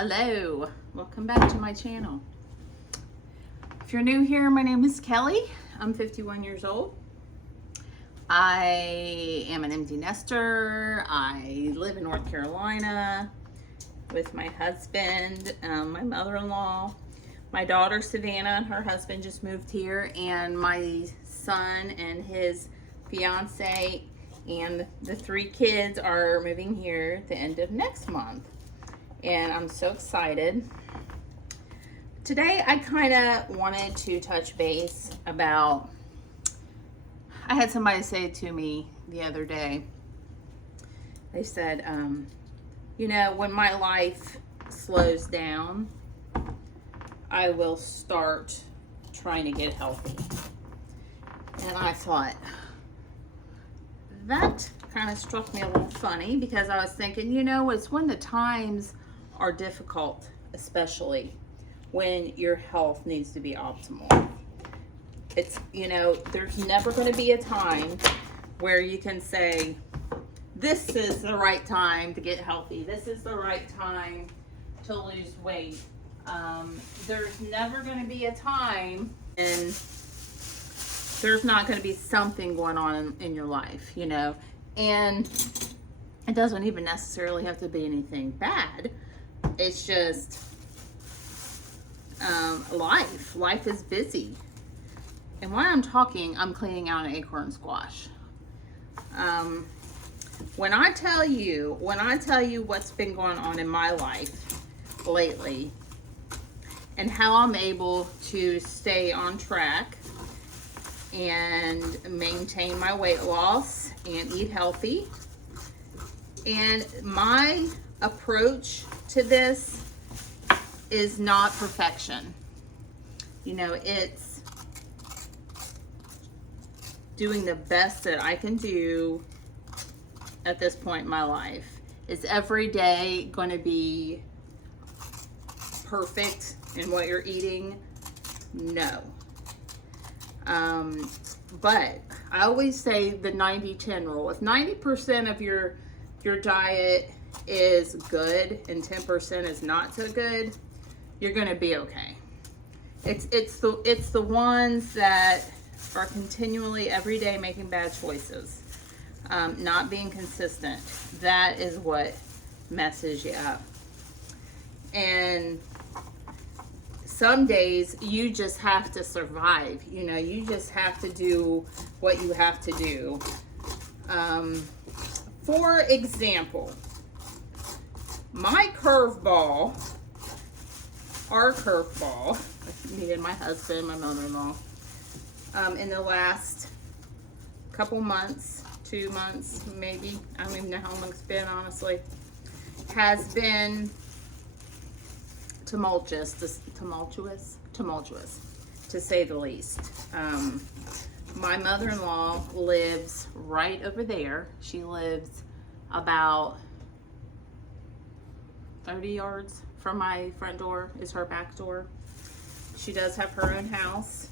Hello, welcome back to my channel. If you're new here, my name is Kelly. I'm 51 years old. I am an empty nester. I live in North Carolina with my husband, my mother-in-law, my daughter Savannah and her husband just moved here, and my son and his fiance and the 3 kids are moving here at the end of next month. And I'm so excited. Today I kind of wanted to touch base about, I had somebody say to me the other day, they said, you know, when my life slows down, I will start trying to get healthy. And I thought, that kind of struck me a little funny, because I was thinking, you know, it's when the times are difficult, especially when your health needs to be optimal. It's, you know, there's never going to be a time where you can say, this is the right time to get healthy. This is the right time to lose weight. There's never going to be a time and there's not going to be something going on in your life, you know, and it doesn't even necessarily have to be anything bad. It's just life is busy. And while I'm talking, I'm cleaning out an acorn squash. When I tell you what's been going on in my life lately and how I'm able to stay on track and maintain my weight loss and eat healthy, and my approach to this is not perfection. You know, it's doing the best that I can do at this point in my life. Is every day going to be perfect in what you're eating? No. But I always say the 90-10 rule. If 90% of your diet is good and 10% is not so good, you're going to be okay. It's the ones that are continually every day making bad choices, not being consistent. That is what messes you up. And some days you just have to survive. You know, you just have to do what you have to do. For example, my curveball, our curveball, me and my husband, my mother-in-law, in the last couple months, 2 months maybe, I don't even know how long it's been, honestly, has been tumultuous, to say the least. My mother-in-law lives right over there. She lives about 30 yards from my front door is her back door. She does have her own house.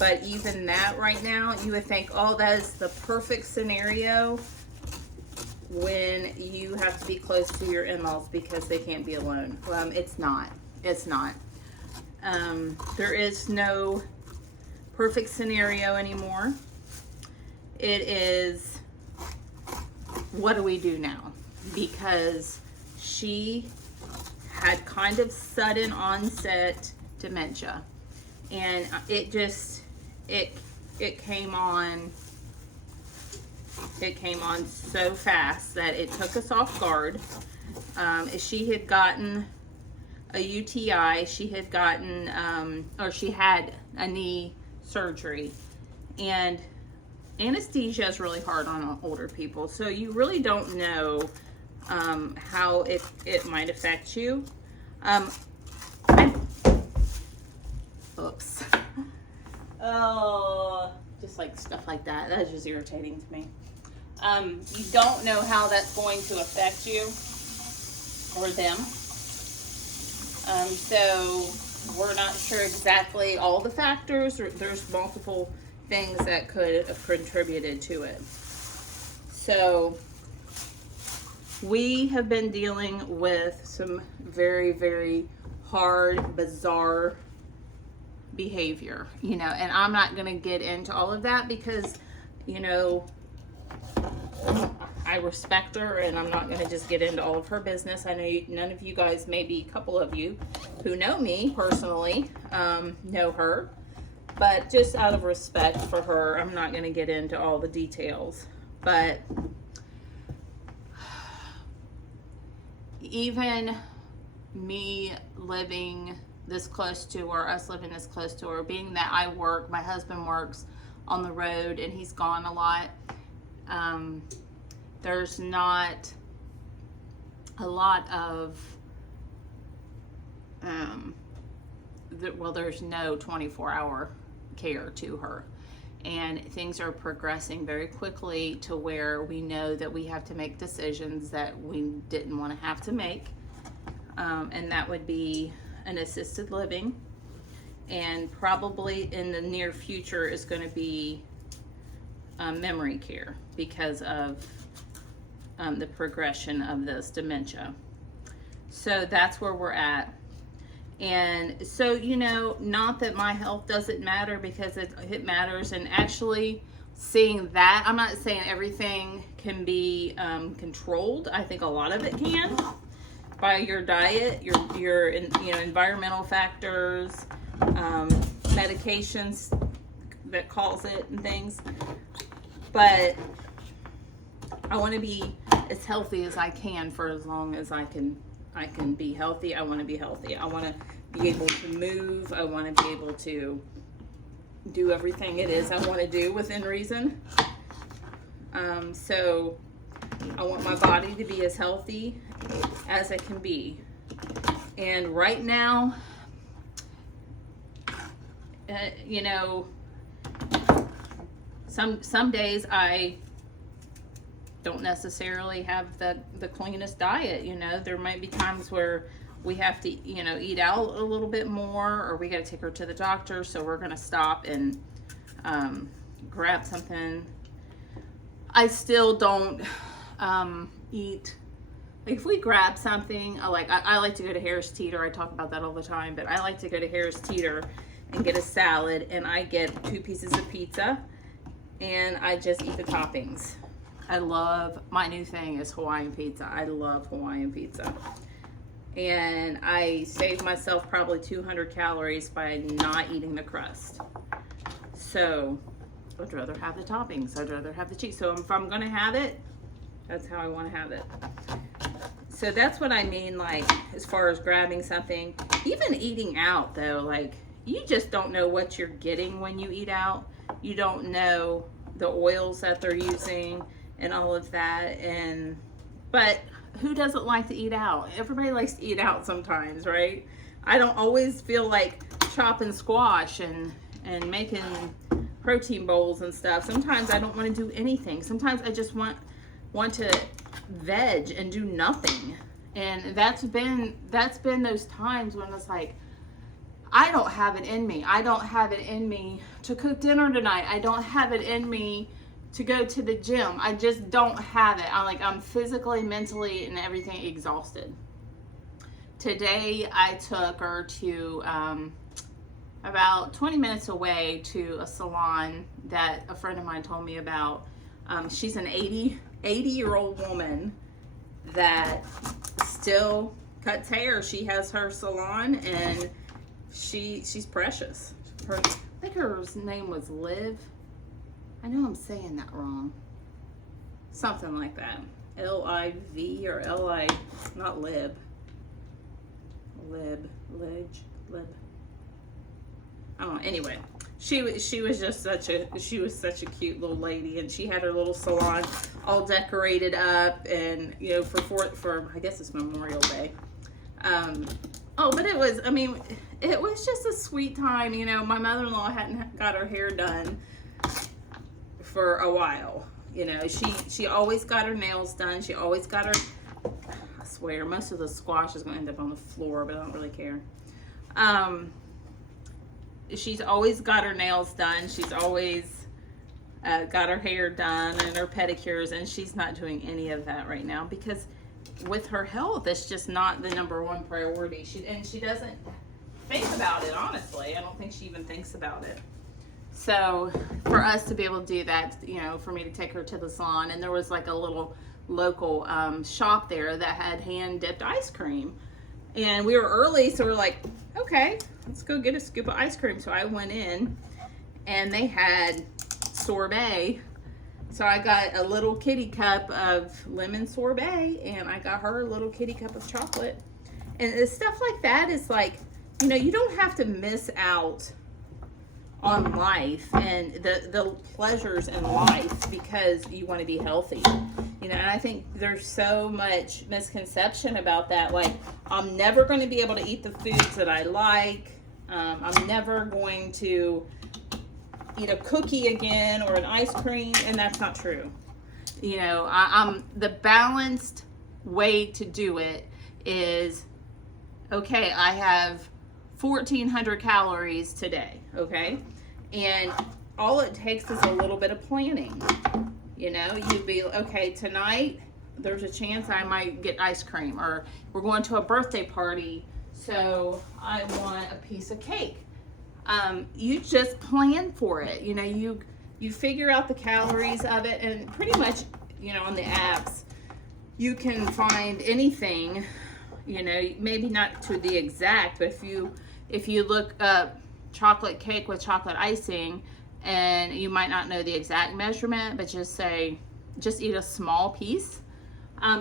But even that right now, you would think, oh, that is the perfect scenario when you have to be close to your in-laws because they can't be alone. It's not. It's not. There is no perfect scenario anymore. It is, what do we do now? Because she had kind of sudden onset dementia, and it came on so fast that it took us off guard. She had gotten a UTI, she had gotten or she had a knee surgery, and anesthesia is really hard on older people, so you really don't know how it might affect you. Oops. Oh, just like stuff like that. That's just irritating to me. You don't know how that's going to affect you or them. So we're not sure exactly all the factors. There's multiple things that could have contributed to it. So we have been dealing with some very, very hard, bizarre behavior, you know, and I'm not going to get into all of that because, you know, I respect her and I'm not going to just get into all of her business. I know none of you guys, maybe a couple of you who know me personally, know her, but just out of respect for her, I'm not going to get into all the details. But even me living this close to her, us living this close to her, being that I work, my husband works on the road and he's gone a lot, there's not a lot of, there's no 24-hour care to her. And things are progressing very quickly to where we know that we have to make decisions that we didn't want to have to make. And that would be an assisted living. And probably in the near future is going to be memory care because of the progression of this dementia. So that's where we're at. And so, you know, not that my health doesn't matter, because it matters. And actually seeing that, I'm not saying everything can be controlled. I think a lot of it can by your diet, your environmental factors, medications that cause it and things. But I want to be as healthy as I can for as long as I can be healthy. I want to be healthy. I want to be able to move. I want to be able to do everything it is I want to do within reason. So I want my body to be as healthy as it can be. And right now, you know, some days I don't necessarily have the cleanest diet. You know, there might be times where we have to, you know, eat out a little bit more, or we got to take her to the doctor, so we're going to stop and grab something. I still don't eat. Like, if we grab something, I like to go to Harris Teeter. I talk about that all the time, but I like to go to Harris Teeter and get a salad, and I get 2 pieces of pizza, and I just eat the toppings. I love, my new thing is Hawaiian pizza. I love Hawaiian pizza. And I save myself probably 200 calories by not eating the crust. So I'd rather have the toppings. I'd rather have the cheese. So if I'm going to have it, that's how I want to have it. So that's what I mean, like, as far as grabbing something. Even eating out, though, like, you just don't know what you're getting when you eat out. You don't know the oils that they're using and all of that. But who doesn't like to eat out? Everybody likes to eat out sometimes, right? I don't always feel like chopping squash and making protein bowls and stuff. Sometimes I don't want to do anything. Sometimes I just want to veg and do nothing. And that's been those times when it's like, I don't have it in me. I don't have it in me to cook dinner tonight. I don't have it in me to go to the gym. I just don't have it. I'm physically, mentally, and everything exhausted. Today, I took her to about 20 minutes away to a salon that a friend of mine told me about. She's an 80-year-old woman that still cuts hair. She has her salon, and she's precious. I think her name was Liv. I know I'm saying that wrong. Something like that. L-I-V or L-I, not Lib. Lib. I don't know. Anyway, she was such a cute little lady, and she had her little salon all decorated up, and you know, for I guess it's Memorial Day. But it was just a sweet time. You know, my mother-in-law hadn't got her hair done for a while. You know, she always got her nails done. She always got her, I swear, most of the squash is going to end up on the floor, but I don't really care. She's always got her nails done. She's always got her hair done and her pedicures, and she's not doing any of that right now because with her health, it's just not the number one priority. She doesn't think about it, honestly. I don't think she even thinks about it. So for us to be able to do that, you know, for me to take her to the salon, and there was like a little local shop there that had hand dipped ice cream, and we were early, so we're like, okay, let's go get a scoop of ice cream. So I went in and they had sorbet. So I got a little kitty cup of lemon sorbet, and I got her a little kitty cup of chocolate. And it's stuff like that is like, you know, you don't have to miss out on life and the pleasures in life because you want to be healthy. You know, and I think there's so much misconception about that. Like, I'm never going to be able to eat the foods that I like. I'm never going to eat a cookie again or an ice cream, and that's not true. You know, I'm the balanced way to do it is, okay, I have 1,400 calories today, okay? And all it takes is a little bit of planning. You know, you'd be, okay, tonight there's a chance I might get ice cream, or we're going to a birthday party, so I want a piece of cake. You just plan for it. You know, you figure out the calories of it, and pretty much, you know, on the apps, you can find anything, you know, maybe not to the exact, but if you look up chocolate cake with chocolate icing, and you might not know the exact measurement, but just eat a small piece,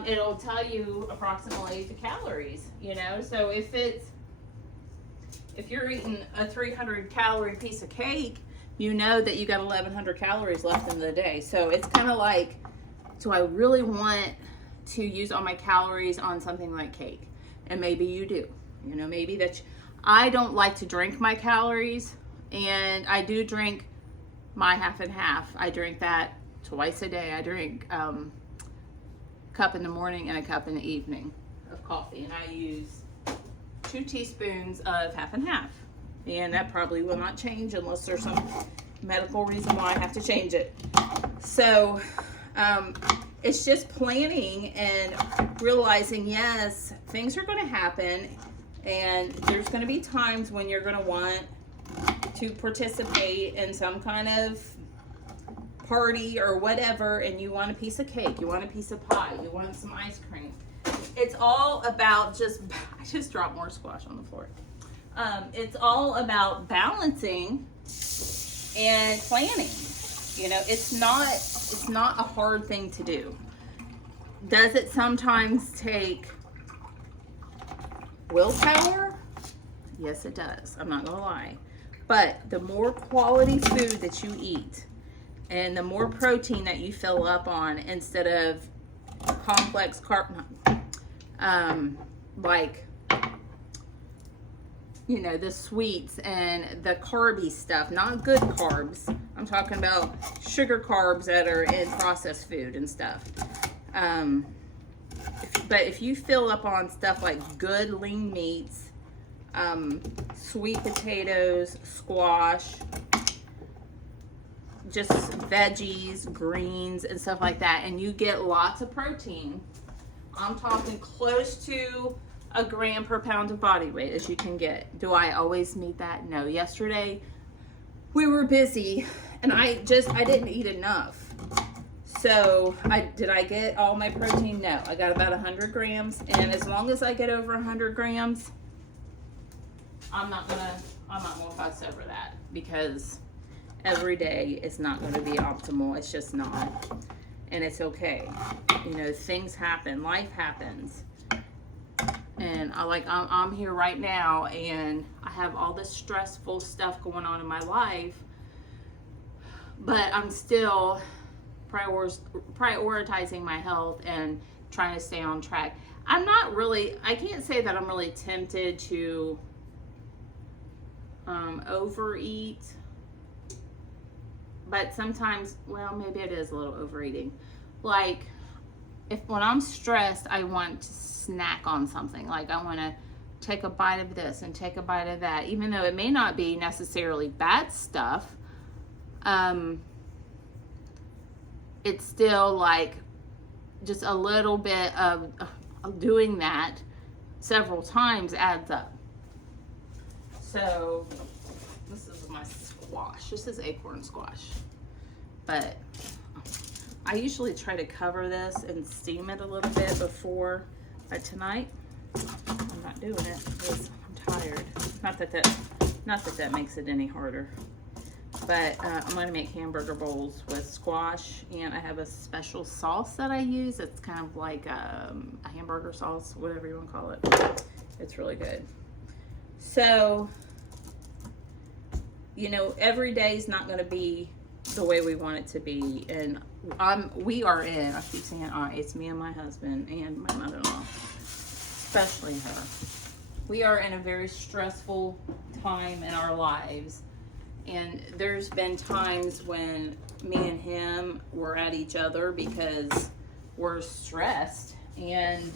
it'll tell you approximately the calories, you know. So if you're eating a 300 calorie piece of cake, you know that you got 1,100 calories left in the day. So it's kind of like, do I really want to use all my calories on something like cake? And maybe you do. You know, maybe I don't like to drink my calories, and I do drink my half and half. I drink that twice a day. I drink a cup in the morning and a cup in the evening of coffee, and I use 2 teaspoons of half and half. And that probably will not change unless there's some medical reason why I have to change it. So it's just planning and realizing, yes, things are going to happen, and there's going to be times when you're going to want to participate in some kind of party or whatever, and you want a piece of cake, you want a piece of pie, you want some ice cream. It's all about I just dropped more squash on the floor. It's all about balancing and planning. You know, it's not a hard thing to do. Does it sometimes take willpower? Yes, it does. I'm not gonna lie. But the more quality food that you eat, and the more protein that you fill up on, instead of complex like, you know, the sweets and the carby stuff, not good carbs. I'm talking about sugar carbs that are in processed food and stuff. But if you fill up on stuff like good lean meats, sweet potatoes, squash, just veggies, greens, and stuff like that, and you get lots of protein, I'm talking close to a gram per pound of body weight as you can get. Do I always meet that? No. Yesterday we were busy, and I didn't eat enough. So did I get all my protein? No. I got about 100 grams, and as long as I get over 100 grams, I'm not gonna fuss over that, because every day is not going to be optimal. It's just not, and it's okay. You know, things happen, life happens, and I'm here right now, and I have all this stressful stuff going on in my life, but I'm still prioritizing my health and trying to stay on track. I can't say that I'm really tempted to overeat, but sometimes, well, maybe it is a little overeating. Like, when I'm stressed, I want to snack on something. Like, I want to take a bite of this and take a bite of that, even though it may not be necessarily bad stuff. It's still like just a little bit of, doing that several times adds up. So this is my squash. This is acorn squash. But I usually try to cover this and steam it a little bit before, but tonight I'm not doing it because I'm tired. Not that that makes it any harder. But I'm going to make hamburger bowls with squash, and I have a special sauce that I use. It's kind of like a hamburger sauce, whatever you want to call it. It's really good. So, you know, every day is not going to be the way we want it to be. And we are in, I keep saying it's me and my husband and my mother-in-law, especially her. We are in a very stressful time in our lives. And there's been times when me and him were at each other because we're stressed, and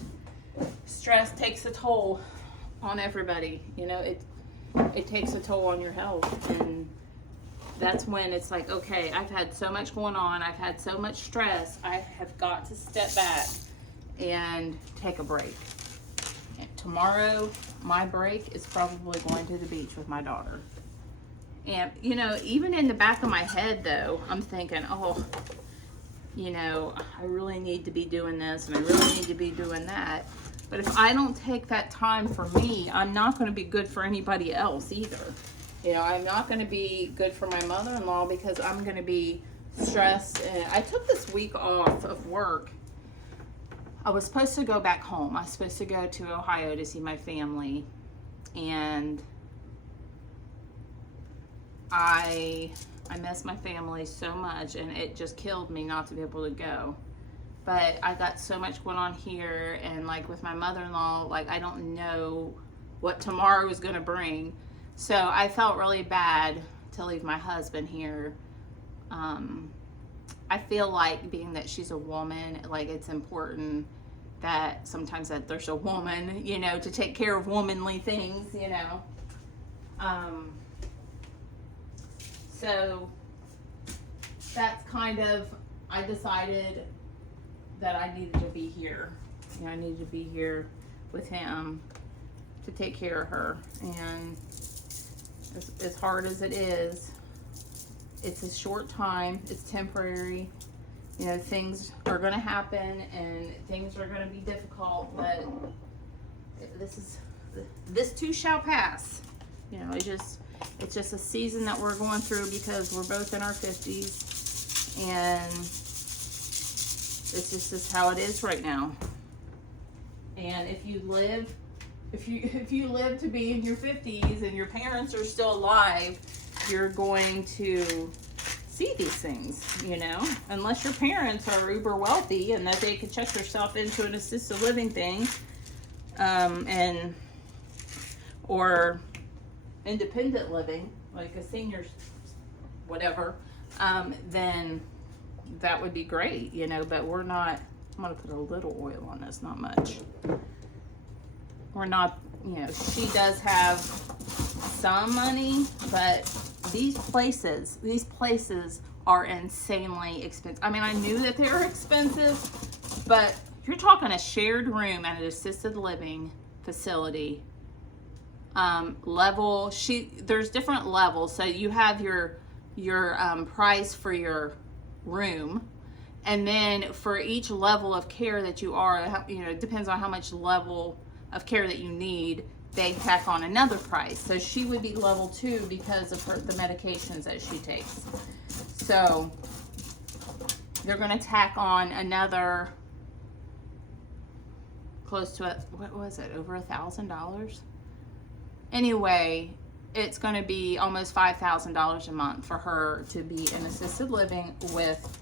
stress takes a toll on everybody. You know, it takes a toll on your health, and that's when it's like, okay, I've had so much going on, I've had so much stress, I have got to step back and take a break. And tomorrow, my break is probably going to the beach with my daughter. And, you know, even in the back of my head, though, I'm thinking, oh, you know, I really need to be doing this and I really need to be doing that. But if I don't take that time for me, I'm not going to be good for anybody else either. You know, I'm not going to be good for my mother-in-law because I'm going to be stressed. And I took this week off of work. I was supposed to go back home. I was supposed to go to Ohio to see my family. And I miss my family so much, and it just killed me not to be able to go. But I got so much going on here, and like with my mother-in-law, like I don't know what tomorrow is going to bring. So I felt really bad to leave my husband here. I feel like, being that she's a woman, like it's important that sometimes that there's a woman, you know, to take care of womanly things, you know. So that's kind of, I decided that I needed to be here. You know, I needed to be here with him to take care of her. And as hard as it is, it's a short time, it's temporary. You know, things are going to happen and things are going to be difficult, but this too shall pass. You know, it's just a season that we're going through because we're both in our 50s, and it's just how it is right now. And if you live to be in your 50s and your parents are still alive, you're going to see these things, you know, unless your parents are uber wealthy and that they could check themselves into an assisted living thing, or independent living, like a senior whatever, then that would be great, you know. But we're not. I'm gonna put a little oil on this, not much. We're not, you know, she does have some money, but these places are insanely expensive. I mean, I knew that they were expensive, but you're talking a shared room at an assisted living facility. There's different levels. So you have your price for your room, and then for each level of care that you are, you know, it depends on how much level of care that you need, they tack on another price. So she would be level 2 because of the medications that she takes. So they're going to tack on another close to what was it, over $1,000? Anyway, it's going to be almost $5,000 a month for her to be in assisted living with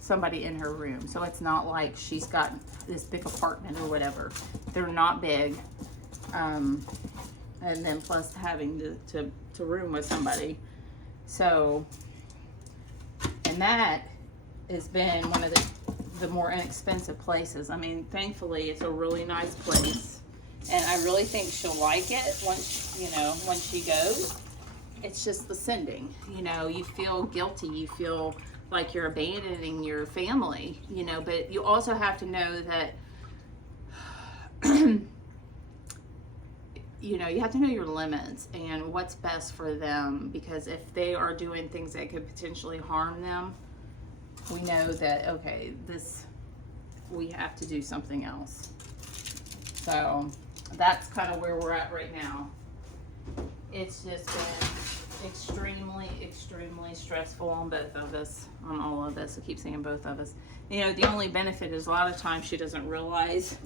somebody in her room. So it's not like she's got this big apartment or whatever. They're not big. And then plus having to room with somebody. So, and that has been one of the more inexpensive places. I mean, thankfully, it's a really nice place. And I really think she'll like it once, you know, when she goes. It's just the sending, you know, you feel guilty. You feel like you're abandoning your family, you know, but you also have to know that you know, you have to know your limits and what's best for them, because if they are doing things that could potentially harm them, we know that, okay, we have to do something else. So that's kind of where we're at right now. It's just been extremely stressful on both of us, on all of us. I keep saying both of us. You know, the only benefit is a lot of times she doesn't realize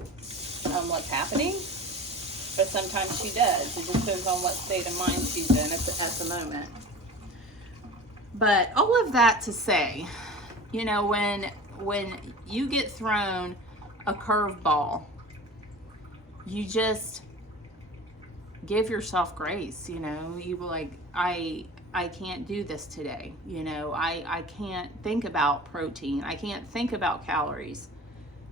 what's happening, but sometimes she does. It just depends on what state of mind she's in at the moment. But all of that to say, you know, when you get thrown a curveball, you just give yourself grace. You know, you were like, I can't do this today. You know, I can't think about protein. I can't think about calories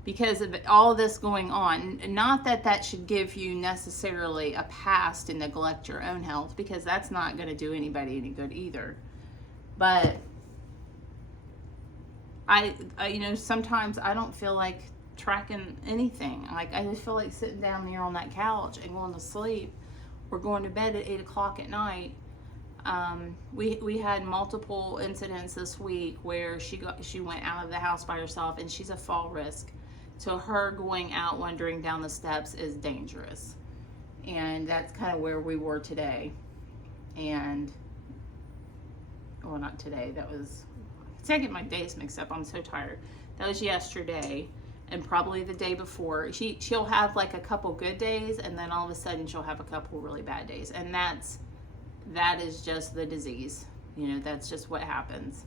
because of all this going on. Not that that should give you necessarily a pass to neglect your own health, because that's not going to do anybody any good either. But I you know, sometimes I don't feel like tracking anything. Like, I just feel like sitting down there on that couch and going to sleep or going to bed at 8 o'clock at night. We had multiple incidents this week where she went out of the house by herself, and she's a fall risk. So her going out wandering down the steps is dangerous. And that's kind of where we were today. And, well, not today, that was, I get my days mixed up, I'm so tired. That was yesterday, and probably the day before. She'll have like a couple good days, and then all of a sudden she'll have a couple really bad days. And that is just the disease. You know, that's just what happens.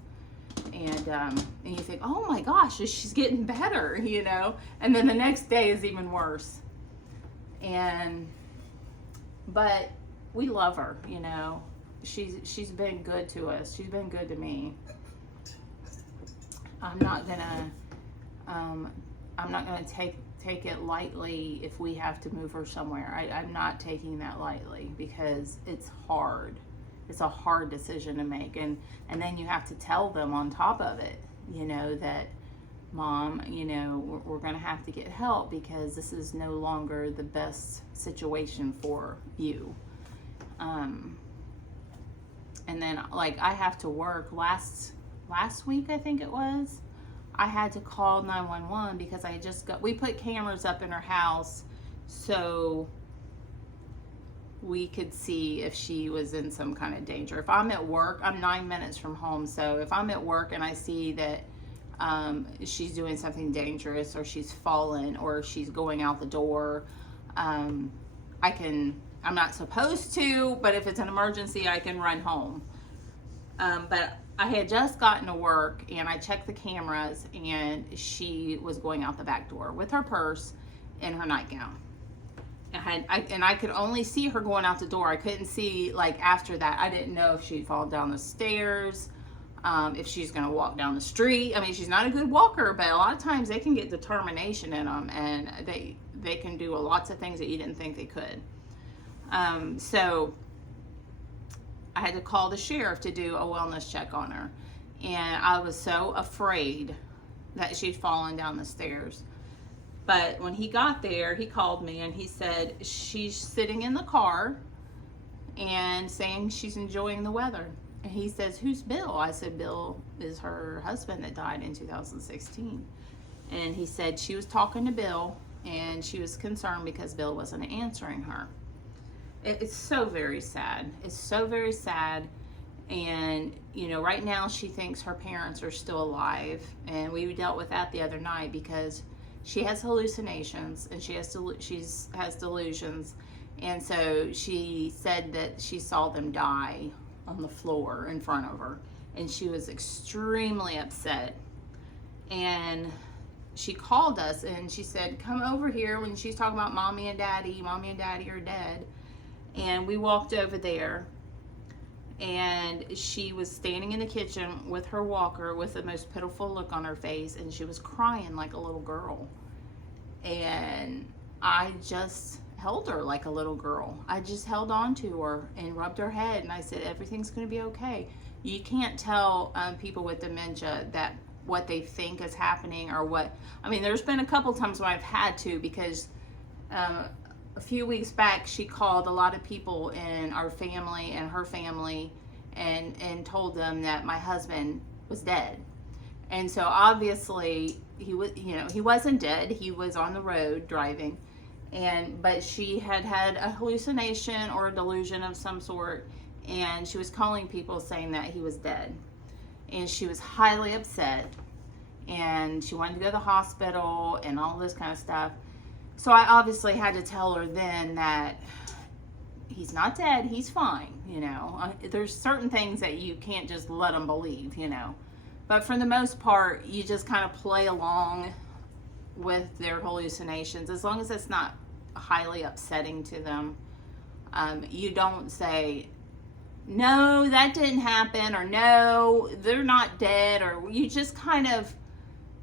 And you think, oh my gosh, she's getting better, you know, and then the next day is even worse. But we love her, you know. She's been good to us. She's been good to me. I'm not gonna take it lightly if we have to move her somewhere. I'm not taking that lightly, because it's hard. It's a hard decision to make, and then you have to tell them on top of it, you know, that, Mom, you know, we're gonna have to get help because this is no longer the best situation for you. And then, like, I have to work last week, I think it was. I had to call 911 because we put cameras up in her house so we could see if she was in some kind of danger. If I'm at work, I'm 9 minutes from home, so if I'm at work and I see that she's doing something dangerous, or she's fallen, or she's going out the door, I'm not supposed to, but if it's an emergency, I can run home. But I had just gotten to work, and I checked the cameras, and she was going out the back door with her purse and her nightgown. And I could only see her going out the door. I couldn't see, like, after that. I didn't know if she'd fall down the stairs, if she's going to walk down the street. I mean, she's not a good walker, but a lot of times they can get determination in them, and they can do lots of things that you didn't think they could. So I had to call the sheriff to do a wellness check on her. And I was so afraid that she'd fallen down the stairs. But when he got there, he called me and he said, she's sitting in the car and saying she's enjoying the weather. And he says, who's Bill? I said, Bill is her husband that died in 2016. And he said she was talking to Bill, and she was concerned because Bill wasn't answering her. It's so very sad. It's so very sad. And, you know, right now she thinks her parents are still alive. And we dealt with that the other night because she has hallucinations and she has delusions. And so she said that she saw them die on the floor in front of her. And she was extremely upset. And she called us and she said, come over here, when she's talking about mommy and daddy are dead. And we walked over there, and she was standing in the kitchen with her walker with the most pitiful look on her face, and she was crying like a little girl. And I just held her like a little girl. I just held on to her and rubbed her head, and I said, everything's going to be okay. You can't tell people with dementia that what they think is happening or what. I mean, there's been a couple times when I've had to, because a few weeks back, she called a lot of people in our family and her family and told them that my husband was dead. And so obviously he was, he wasn't dead. He was on the road driving, but she had had a hallucination or a delusion of some sort, and she was calling people saying that he was dead. And she was highly upset, and she wanted to go to the hospital and all this kind of stuff. So I obviously had to tell her then that he's not dead, he's fine, There's certain things that you can't just let them believe, But for the most part, you just kind of play along with their hallucinations. As long as it's not highly upsetting to them, you don't say, no, that didn't happen, or no, they're not dead, or you just kind of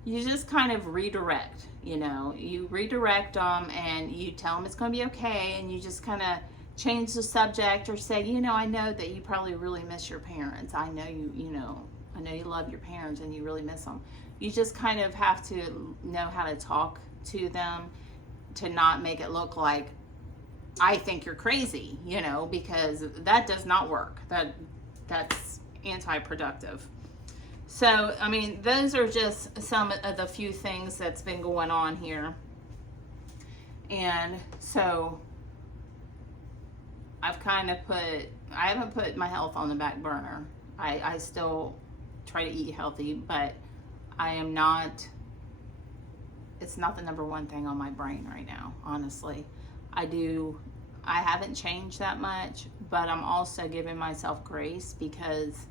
redirect, you redirect them and you tell them it's going to be okay, and you just kind of change the subject or say, I know that you probably really miss your parents. I know I know you love your parents and you really miss them. You just kind of have to know how to talk to them to not make it look like I think you're crazy, because that does not work. That's anti-productive. So, I mean, those are just some of the few things that's been going on here. And so I haven't put my health on the back burner. I still try to eat healthy, but it's not the number one thing on my brain right now, honestly. I haven't changed that much, but I'm also giving myself grace because,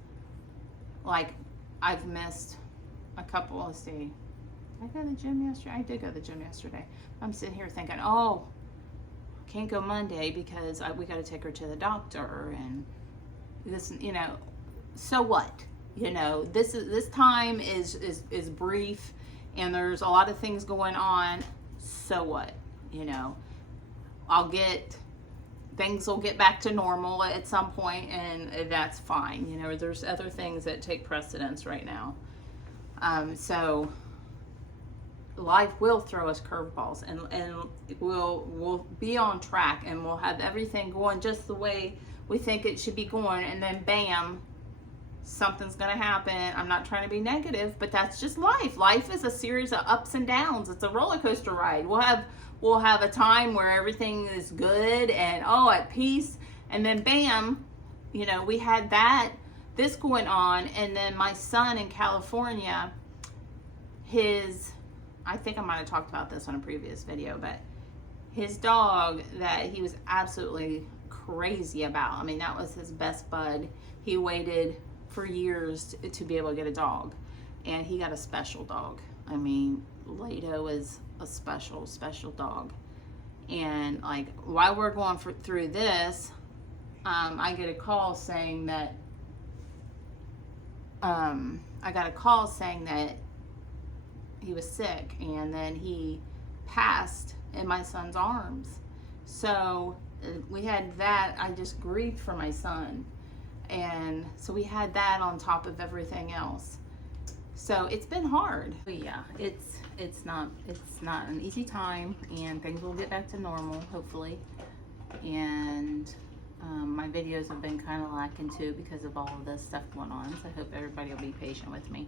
I've missed a couple. Let's see. Did I go to the gym yesterday? I did go to the gym yesterday. I'm sitting here thinking, can't go Monday because we got to take her to the doctor, and this, so what? This time is brief, and there's a lot of things going on. So what? Things will get back to normal at some point, and that's fine. There's other things that take precedence right now. So life will throw us curveballs, and we'll be on track, and we'll have everything going just the way we think it should be going, and then bam, something's going to happen. I'm not trying to be negative, but that's just life. Life is a series of ups and downs. It's a roller coaster ride. We'll have a time where everything is good and at peace, and then bam, we had this going on, and then my son in California, I think I might have talked about this on a previous video, but his dog that he was absolutely crazy about, I mean, that was his best bud. He waited for years to be able to get a dog, and he got a special dog. I mean, Lato is a special dog. And while we're going through this, I get a call saying that he was sick, and then he passed in my son's arms. So we had that. I just grieved for my son, and so we had that on top of everything else. So it's been hard. But yeah, it's not an easy time, and things will get back to normal, hopefully. And my videos have been kind of lacking too because of all of this stuff going on. So I hope everybody will be patient with me.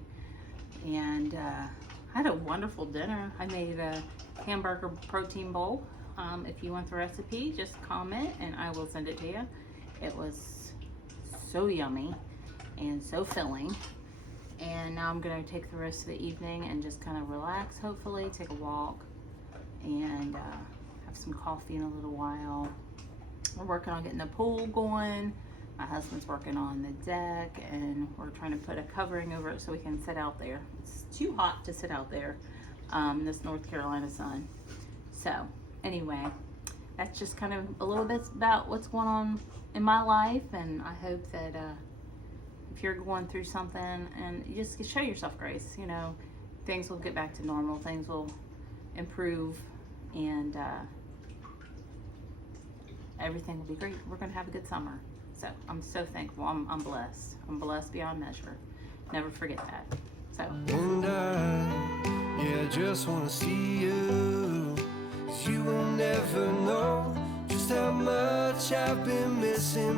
And I had a wonderful dinner. I made a hamburger protein bowl. If you want the recipe, just comment and I will send it to you. It was so yummy and so filling. And now I'm going to take the rest of the evening and just kind of relax, hopefully, take a walk, and have some coffee in a little while. We're working on getting the pool going. My husband's working on the deck, and we're trying to put a covering over it so we can sit out there. It's too hot to sit out there in this North Carolina sun. So anyway, that's just kind of a little bit about what's going on in my life, and I hope that if you're going through something, and you just show yourself grace, things will get back to normal, things will improve, and everything will be great. We're going to have a good summer. So I'm so thankful. I'm blessed. I'm blessed beyond measure. Never forget that. So. And I just want to see you, 'cause you will never much I've been missing.